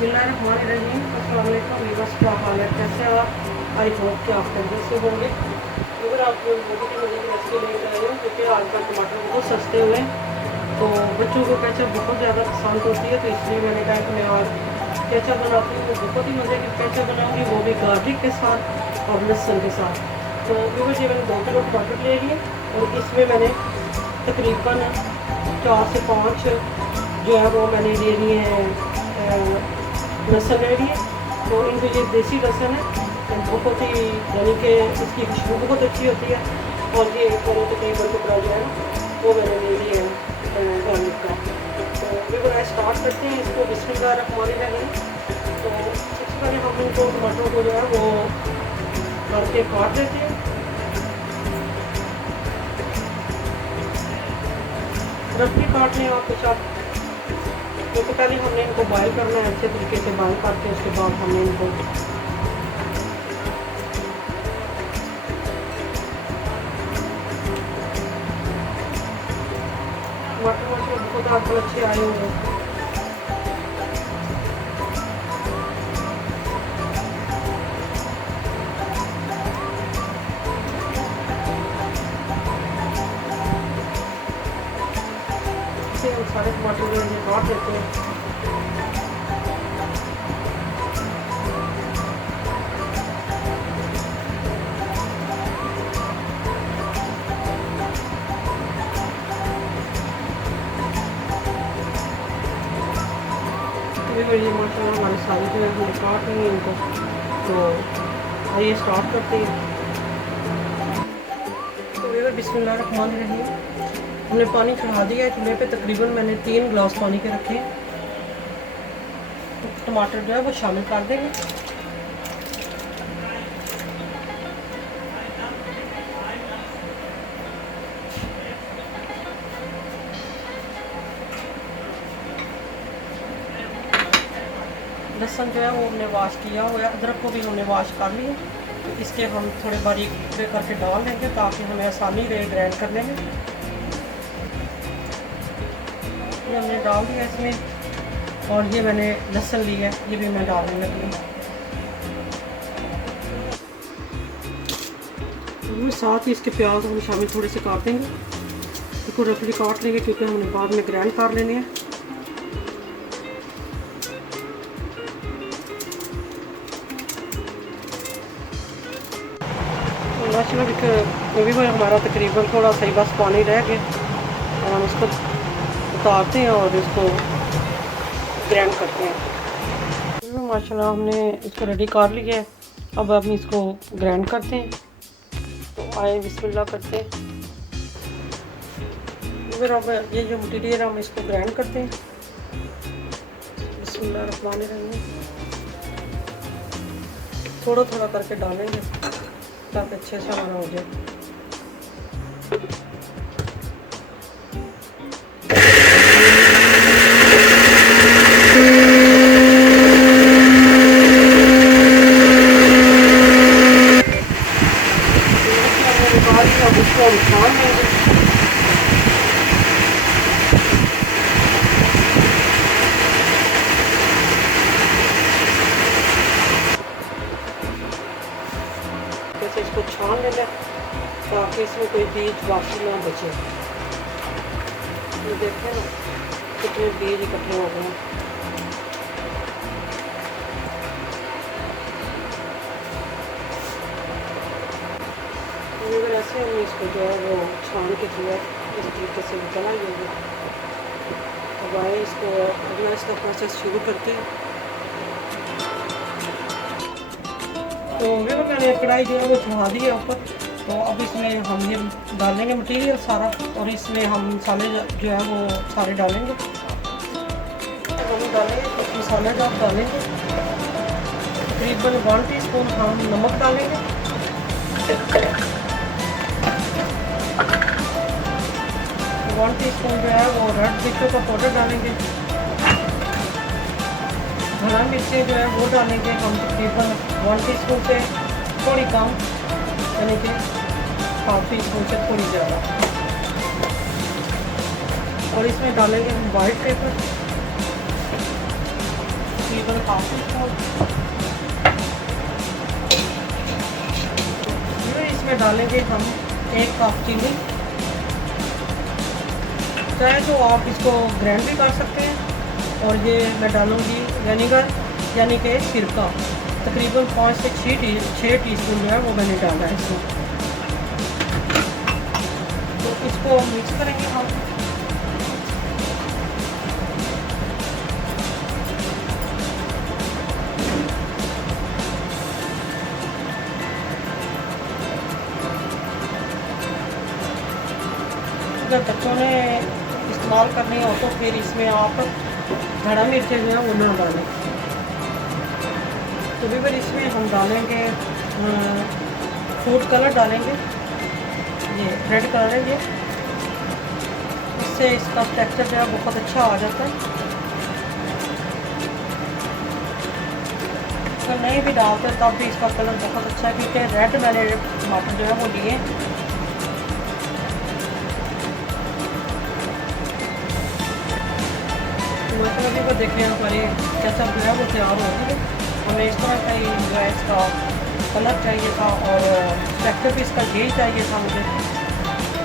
बिस्मिल्लाहिर्रहमानिर्रहीम। अस्सलाम वालेकुम व्यूअर्स, क्या हाल है, कैसे हैं आप? आई होप कि आप खैरियत से होंगे। अगर आप लोग बहुत ही मज़े की रेसिपी लेकर आए हो, क्योंकि आजकल टमाटर बहुत सस्ते हुए हैं तो बच्चों को केचप बहुत ज़्यादा पसंद होती है, तो इसलिए मैंने कहा कि मैं आज केचप बनाती हूँ। तो बहुत ही मज़े की केचप बनाऊँगी, वो भी गार्लिक के साथ और लहसुन के साथ। तो व्यूअर्स, ये मैंने 2 किलो टमाटर ले लिए और इसमें मैंने तकरीबन 4 से 5 जो है वो मैंने ले लिए हैं लहसुन ले लिए। तो इनको ये देसी लहसुन है, बहुत ही यानी कि इसकी खुशबू बहुत अच्छी होती है। और ये एक करो तकरीबन टुकड़ा जो है ना वो मैंने ले लिया है गार्लिक का। तो बिल्कुल स्टार्ट करते हैं इसको बिस्मिल्लाहिर्रहमानिर्रहीम। तो सबसे पहले हम इनको टमाटरों को जो है वो करके काट देते हैं। रफली काट लें आप कुछ आप, तो पहले हमने इनको बॉयल करना है, अच्छे तरीके से बॉयल करके उसके बाद हमने इनको टमाटर बहुत आजकल अच्छे आए हुए हैं। इसे हम सारे टमाटर जो है काट लेते हैं। ये माशाल्लाह हमारे सारे जो है हमने काट लिए इनको। तो आइए स्टार्ट करते हैं। तो ये बिस्मिल्लाहिर्रहमानिर्रहीम, हमने पानी चढ़ा दिया है चूल्हे पे। तकरीबन मैंने 3 गिलास पानी के रखे हैं। तो टमाटर जो है वो शामिल कर देंगे। लहसुन जो है वो हमने वॉश किया हुआ है, अदरक को भी हमने वॉश कर लिया। तो इसके हम थोड़े बारीक टुकड़े करके डाल देंगे ताकि हमें आसानी रहे ग्राइंड करने में। ये हमने डाल दिया इसमें, और ये मैंने लहसुन लिया है, ये भी मैं डालने लगी हूँ। साथ ही इसके प्याज हम शामिल थोड़े से काट देंगे। इसको रफली काट लेंगे क्योंकि हमने बाद में ग्राइंड कर लेने हैं। अभी भी हमारा तकरीबन थोड़ा सा ही बस पानी रह गया, और हम इसको उतारते हैं और इसको ग्राइंड करते हैं। माशाल्लाह हमने इसको रेडी कर लिया है। अब हम इसको ग्राइंड करते हैं। तो आए बिस्मिल्लाह करते हैं। फिर अब ये जो मटीरियल हम इसको ग्राइंड करते हैं। बिस्मिल्लाहिर्रहमानिर्रहीम, थोड़ा थोड़ा करके डालेंगे ताकि अच्छे से हमारा हो जाए। उसको हम छान देंगे। जैसे इसको छान लेना ताकि इसमें कोई बीज बाकी ना बचे। ये देखें ना कितने बीज इकट्ठे हो गए हैं। अगर ऐसे हम इसको जो है वो छान के जो है इस तरीके से निकला लेंगे। अब आए इसको अगला इसका प्रोसेस शुरू करते हैं। तो ये मैंने कढ़ाई जो है वो चढ़ा दी है ऊपर। तो अब इसमें हम ये डालेंगे मटीरियल सारा, और इसमें हम मसाले जो है वो सारे डालेंगे। हम डालेंगे कुछ मसाले जो आप डालेंगे, तकरीबन 1 टीस्पून हम नमक डालेंगे। 1 टीस्पून जो है वो रेड मिर्चों का पाउडर डालेंगे। हरा मिर्चें जो है वो डालेंगे हम तकरीबन 1 टीस्पून से थोड़ी कम, यानी कि 1/2 टीस्पून से थोड़ी ज़्यादा। और इसमें डालेंगे हम वाइट पेपर। तकरीबन हाफ टी स्पून। इसमें डालेंगे हम 1 कप चीनी। चाहे तो आप इसको ग्राइंड भी कर सकते हैं। और ये मैं डालूँगी विनेगर यानी कि सिरका, तकरीबन 5 से 6 टीस्पून जो है वो मैंने डाला है इसमें। तो इसको मिक्स करेंगे हम। अगर बच्चों ने इस्तेमाल करनी हो तो फिर इसमें आप हरा मिर्च जो है वो ना डालें। तो फिर इसमें हम डालेंगे फूड कलर डालेंगे, ये रेड कलर है ये, इससे इसका टेक्सचर जो है बहुत अच्छा आ जाता है। अगर नहीं भी डालते तब भी इसका कलर बहुत अच्छा है, क्योंकि रेड मैंने टमाटर जो है वो लिए। टमाटर अभी वो देखें हमारे कैसा जो है वो तैयार हो गया। हमें इस तरह का ही जो है इसका कलर चाहिए था और टेक्सचर भी इसका यही चाहिए था मुझे,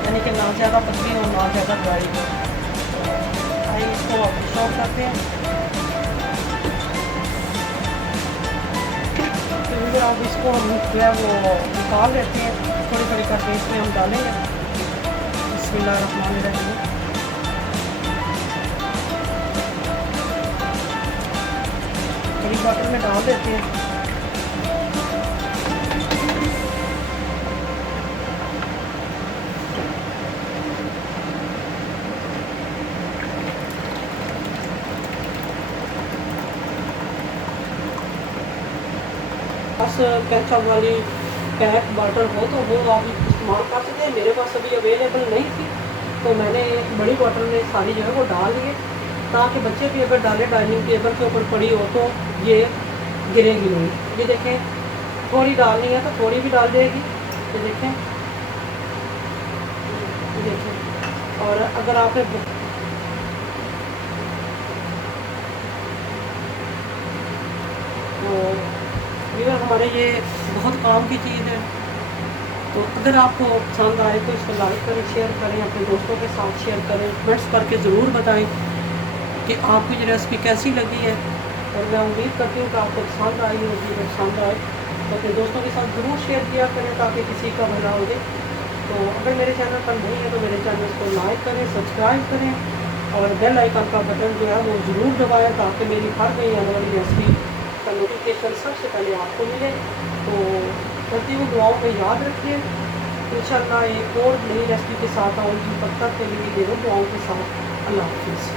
यानी कि ना ज़्यादा पतली और ना ज़्यादा ड्राई हो। आइए इसको शॉप करते हैं। तो फिर अब इसको हम जो है वो निकाल लेते हैं, थोड़ी थोड़ी करके इसमें हम डालेंगे। बिस्मिल्लाहिर्रहमानिर्रहीम। बड़ी बॉटल में डाल देते हैं। बस केचप वाली पैक बॉटल हो तो वो आप इस्तेमाल कर सकते हैं। मेरे पास अभी अवेलेबल नहीं थी तो मैंने एक बड़ी बॉटल में सारी जो है वो डाल दिए, ताकि बच्चे भी अगर डालें डाइनिंग टेबल के ऊपर पड़ी हो तो ये गिरेगी नहीं। ये देखें, थोड़ी डालनी है तो थोड़ी भी डाल देगी। ये देखें, ये देखें। और अगर आपने तो ये हमारे ये बहुत काम की चीज़ है। तो अगर आपको पसंद आए तो इसको लाइक करें, शेयर करें, अपने दोस्तों के साथ शेयर करें, कमेंट्स करके ज़रूर बताएं कि आपको ये रेसिपी कैसी लगी है। और मैं उम्मीद करती हूँ कि आपको पसंद आई होगी। अगर पसंद आए तो अपने दोस्तों के साथ ज़रूर शेयर किया करें ताकि किसी का भला हो जाए। तो अगर मेरे चैनल पर नहीं है तो मेरे चैनल को लाइक करें, सब्सक्राइब करें और बेल आइकन का बटन जो है वो ज़रूर दबाएं ताकि मेरी हर नई आने वाली रेसिपी का नोटिफिकेशन सबसे पहले आपको मिले। तो करती हुई दुआओं को याद रखिए। इंशाअल्लाह एक और नई रेसिपी के साथ आऊँगी, तब तक के लिए दुआओं के साथ अल्लाह हाफ़िज़।